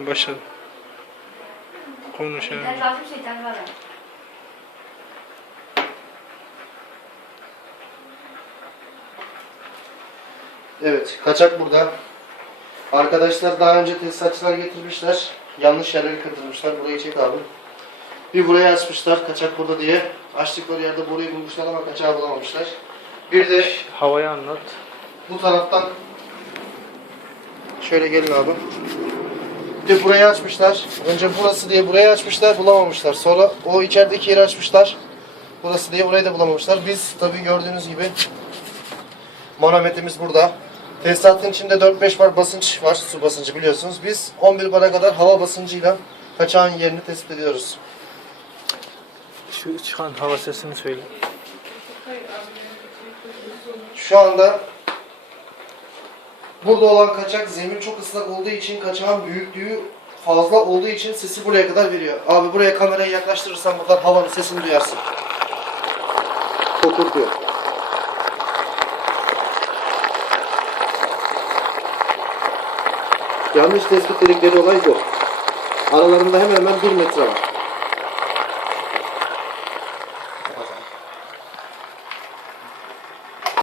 Başladım. Konuş yani. var. Evet, kaçak burada. Arkadaşlar daha önce tesisatçılar getirmişler. Yanlış yerleri kırdırmışlar. Burayı çek abi. Bir burayı açmışlar kaçak burada diye. Açtıkları yerde burayı bulmuşlar ama kaçağı bulamamışlar. Bir de Havayı anlat. bu taraftan şöyle gelin abi. De burayı açmışlar. Önce burası diye burayı açmışlar, bulamamışlar. Sonra o içerideki yeri açmışlar. Burası diye burayı da bulamamışlar. Biz tabii gördüğünüz gibi manometremiz burada. Tesisatın içinde 4-5 bar basınç var, su basıncı biliyorsunuz. Biz 11 bara kadar hava basıncıyla kaçağın yerini tespit ediyoruz. Şu çıkan hava sesini söyle. Şu anda burada olan kaçak zemin çok ıslak olduğu için kaçağın büyüklüğü fazla olduğu için sesi buraya kadar veriyor. Abi buraya kamerayı yaklaştırırsan buradan havanın sesini duyarsın. Kokurtuyor. Yanlış tespit dedikleri olay bu. Aralarında hemen hemen bir metre var.